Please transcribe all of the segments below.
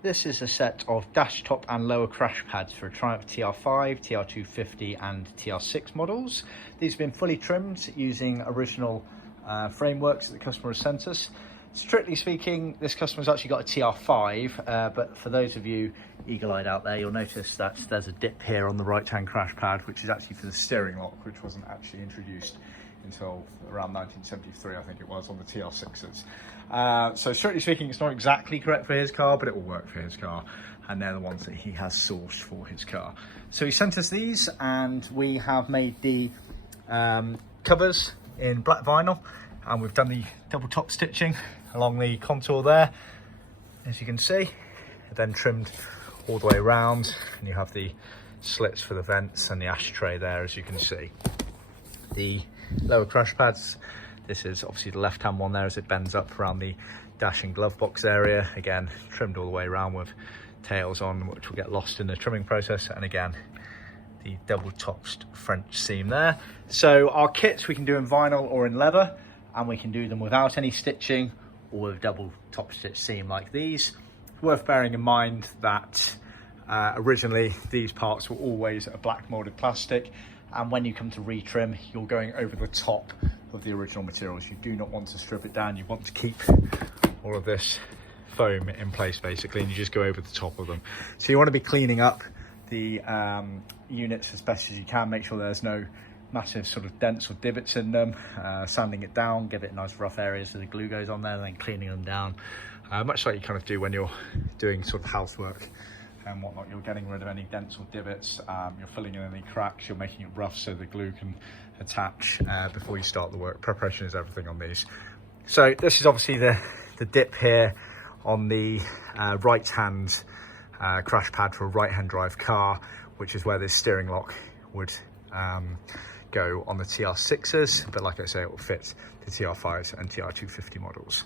This is a set of dash top and lower crash pads for Triumph TR5, TR250 and TR6 models. These have been fully trimmed using original frameworks that the customer has sent us. Strictly speaking, this customer's actually got a TR5, but for those of you eagle-eyed out there, you'll notice that there's a dip here on the right-hand crash pad, which is actually for the steering lock, which wasn't actually introduced until around 1973, I think it was, on the TR6s. So strictly speaking, it's not exactly correct for his car, but it will work for his car. And they're the ones that he has sourced for his car. So he sent us these, and we have made the covers in black vinyl, and we've done the double top stitching along the contour there, as you can see, then trimmed all the way around, and you have the slits for the vents and the ashtray there, as you can see. The lower crash pads, this is obviously the left hand one there as it bends up around the dash and glove box area, again trimmed all the way around with tails on, which will get lost in the trimming process, and again the double topped French seam there. So our kits we can do in vinyl or in leather, and we can do them without any stitching or with double top stitch seam like these. Worth bearing in mind that originally these parts were always a black molded plastic, and when you come to retrim, you're going over the top of the original materials. You do not want to strip it down. You want to keep all of this foam in place basically, and you just go over the top of them. So you want to be cleaning up the units as best as you can. Make sure there's no massive sort of dents or divots in them, sanding it down, give it nice rough areas so the glue goes on there, and then cleaning them down, much like you kind of do when you're doing sort of housework and whatnot. You're getting rid of any dents or divots, you're filling in any cracks, you're making it rough so the glue can attach before you start the work. Preparation is everything on these. So this is obviously the dip here on the right hand crash pad for a right hand drive car, which is where this steering lock would go on the TR6s, but like I say, it will fit the TR5s and TR250 models.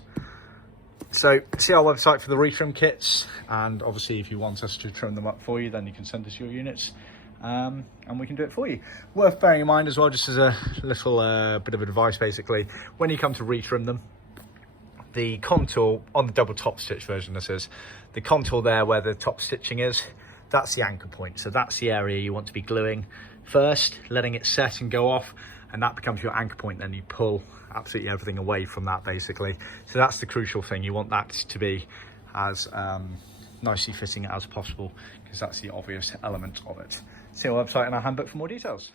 So see our website for the retrim kits, and obviously if you want us to trim them up for you, then you can send us your units and we can do it for you. Worth bearing in mind as well, just as a little bit of advice basically, when you come to retrim them, the contour on the double top stitch version, this is the contour there where the top stitching is, that's the anchor point. So that's the area you want to be gluing first, letting it set and go off, and that becomes your anchor point. Then you pull absolutely everything away from that basically. So that's the crucial thing. You want that to be as nicely fitting as possible, because that's the obvious element of it. See our website and our handbook for more details.